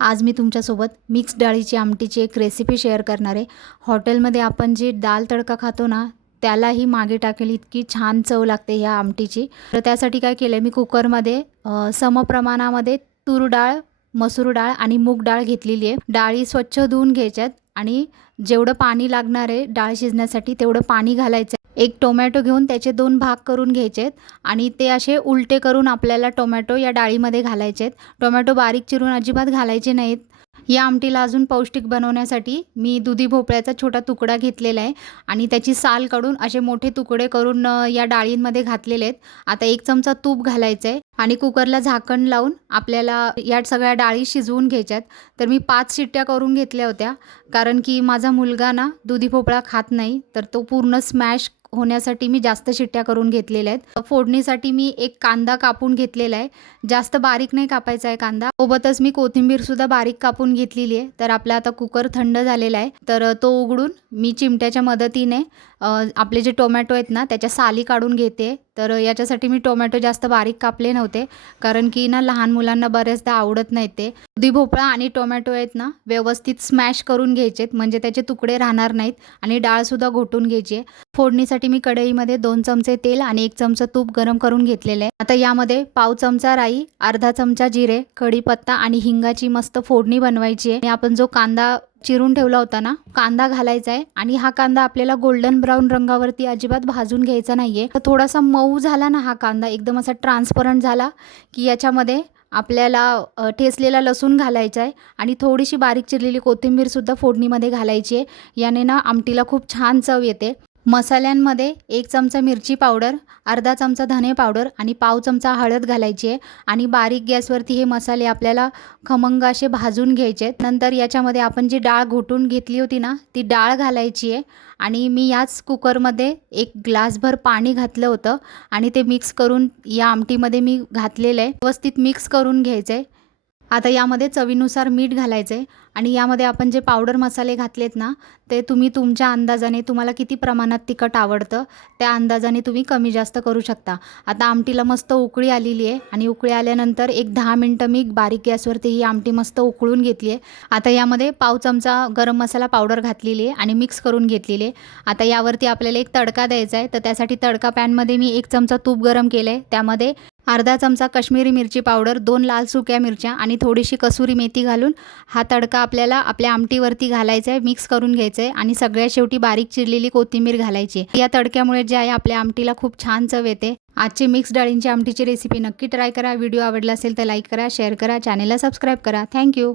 आज मी तुमच्यासोबत मिक्स डाळीची आमटीची एक रेसिपी शेअर करणार आहे. हॉटेलमध्ये आपण जी दाल तडका खातो ना त्यालाही मागे टाकेल इतकी छान चव लागते ह्या आमटीची. तर त्यासाठी काय केलं आहे मी कुकरमध्ये समप्रमाणामध्ये तूर डाळ मसूर डाळ आणि मूग डाळ घेतलेली आहे. डाळी स्वच्छ धुवून घ्यायच्यात आणि जेवढं पाणी लागणार आहे डाळ शिजण्यासाठी तेवढं पाणी घालायचं आहे. एक टोमॅटो घेऊन त्याचे दोन भाग करून घ्यायचे आहेत आणि ते असे उलटे करून आपल्याला टोमॅटो या डाळीमध्ये घालायचे आहेत. टोमॅटो बारीक चिरून अजिबात घालायचे नाहीत. या आमटीला अजून पौष्टिक बनवण्यासाठी मी दुधी भोपळ्याचा छोटा तुकडा घेतलेला आहे आणि त्याची साल काढून असे मोठे तुकडे करून या डाळींमध्ये घातलेले आहेत. आता एक चमचा तूप घालायचं आहे आणि कुकरला झाकण लावून आपल्याला या सगळ्या डाळी शिजवून घ्यायच्यात. तर मी पाच शिट्ट्या करून घेतल्या होत्या. कारण की माझा मुलगा ना दुधी भोपळा खात नाही तर तो पूर्ण स्मॅश होण्यासाठी मी जास्त शिट्ट्या करून घेतलेल्या आहेत. फोडणीसाठी मी एक कांदा कापून घेतलेला आहे. जास्त बारीक नाही कापायचा आहे कांदा. सोबतच मी कोथिंबीर सुद्धा बारीक कापून घेतलेली आहे. तर आपला आता कुकर थंड झालेला आहे. तर तो उघडून मी चिमट्याच्या मदतीने आपले जे टोमॅटो आहेत ना त्याच्या साली काढून घेते. तर याच्यासाठी मी टोमॅटो जास्त बारीक कापले नव्हते कारण की ना लहान मुलांना बऱ्याचदा आवडत नाही ते. दुधी भोपळा आणि टोमॅटो आहेत ना व्यवस्थित स्मॅश करून घ्यायचेत म्हणजे त्याचे तुकडे राहणार नाहीत आणि डाळसुद्धा घोटून घ्यायची आहे. फोडणीसाठी मी कढईमध्ये दोन चमचे तेल आणि एक चमचा तूप गरम करून घेतलेले आहे. आता यामध्ये पाव चमचा राई अर्धा चमचा जिरे कढीपत्ता आणि हिंगाची मस्त फोडणी बनवायची आहे. आणि आपण जो कांदा चिरून ठेवला होता ना कांदा घालायचा आहे आणि हा कांदा आपल्याला गोल्डन ब्राऊन रंगावरती अजिबात भाजून घ्यायचा नाहीये. तर थोडासा मऊ झाला ना हा कांदा एकदम असा ट्रान्सपरंट झाला की याच्यामध्ये आपल्याला ठेसलेला ठेचलेला लसूण घालायचा आहे आणि थोडीशी बारीक चिरलेली कोथिंबीरसुद्धा फोडणीमध्ये घालायची आहे. याने ना आमटीला खूप छान चव येते. मसाल्यांमध्ये एक चमचा मिरची पावडर अर्धा चमचा धने पावडर आणि पाव चमचा हळद घालायची आहे. आणि बारीक गॅसवरती हे मसाले आपल्याला खमंग असे भाजून घ्यायचे आहेत. नंतर याच्यामध्ये आपण जी डाळ घोटून घेतली होती ना ती डाळ घालायची आहे. आणि मी याच कुकरमध्ये एक ग्लासभर पाणी घातलं होतं. आणि ते मिक्स करून या आमटीमध्ये मी घातलेलं आहे. व्यवस्थित मिक्स करून घ्यायचं आहे. आता यामध्ये चवीनुसार मीठ घालायचं आहे आणि यामध्ये आपण जे पावडर मसाले घातलेत ना ते तुम्ही तुमच्या अंदाजाने तुम्हाला किती प्रमाणात तिखट आवडतं त्या अंदाजाने तुम्ही कमी जास्त करू शकता. आता आमटीला मस्त उकळी आलेली आहे आणि उकळी आल्यानंतर एक दहा मिनटं मी बारीक गॅसवरती ही आमटी मस्त उकळून घेतली आहे. आता यामध्ये पाव चमचा गरम मसाला पावडर घातलेली आहे आणि मिक्स करून घेतलेली आहे. आता यावरती आपल्याला एक तडका द्यायचा आहे तर त्यासाठी तडका पॅनमध्ये मी एक चमचा तूप गरम केलं आहे त्यामध्ये अर्धा चमचा काश्मीरी मिरची पावडर दोन लाल सुक्या मिरच्या आणि थोडीशी कसुरी मेथी घालून हा तडका आपल्याला आपल्या आमटीवरती घालायचा आहे मिक्स करून घ्यायचं आहे आणि सगळ्यात शेवटी बारीक चिरलेली कोथिंबीर घालायची या तडक्यामुळे जे आहे आपल्या आमटीला खूप छान चव येते. आजची मिक्स डाळींची आमटीची रेसिपी नक्की ट्राय करा. व्हिडिओ आवडला असेल तर लाईक करा शेअर करा. चॅनेलला सबस्क्राईब करा. थँक्यू